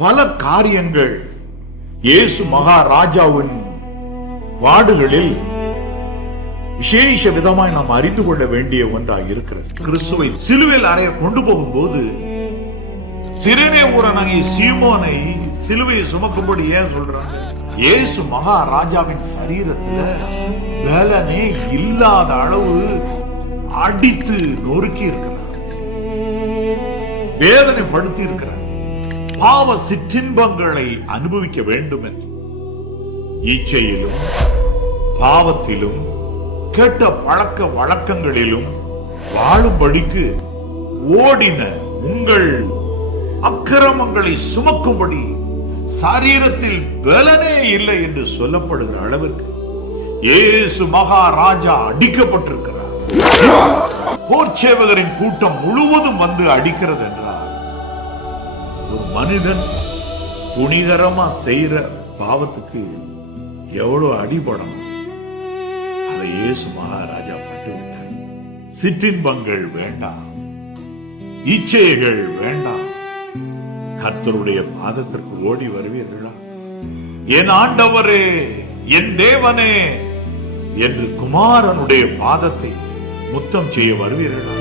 பல காரியங்கள் இயேசு மகாராஜாவின் வார்டுகளில் விசேஷ விதமாய் நாம் அறிந்து கொள்ள வேண்டிய ஒன்றாக இருக்கிறது. கிறிஸ்துவை சிலுவையில் அறைய கொண்டு போகும்போது சிறுநே ஊரனாகிய சீமோனை சிலுவையை சுமக்கும்படி ஏன் சொல்றாங்க? இயேசு மகாராஜாவின் சரீரத்துல பலனே இல்லாத அளவு அடித்து நொறுக்கி இருக்கிறார், வேதனைப்படுத்தி இருக்கிறார். பாவ சிற்றின்பங்களை அனுபவிக்க வேண்டும் என்று இச்சையிலும் பாவத்திலும் கெட்ட பழக்க வழக்கங்களிலும் வாழும்படிக்கு ஓடின உங்கள் அக்கிரமங்களை சுமக்கும்படி சரீரத்தில் பலனே இல்லை என்று சொல்லப்படுகிற அளவிற்கு இயேசு மகாராஜா அடிக்கப்பட்டிருக்கிறார். போர்ச்சேவகரின் கூட்டம் முழுவதும் வந்து அடிக்கிறது என்றால் ஒரு மனிதன் துணிகரமா செய்யற பாவத்துக்கு எவ்வளவு அடிபடணும், அதை இயேசு மகாராஜா பட்டுவிட்டார். சிற்றின்பங்கள் வேண்டாம், இச்சைகள் வேண்டாம், கர்த்தருடைய பாதத்திற்கு ஓடி வருவீர்களா? என் ஆண்டவரே, என் தேவனே என்று குமாரனுடைய பாதத்தை முத்தம் செய்ய வருவீர்களா?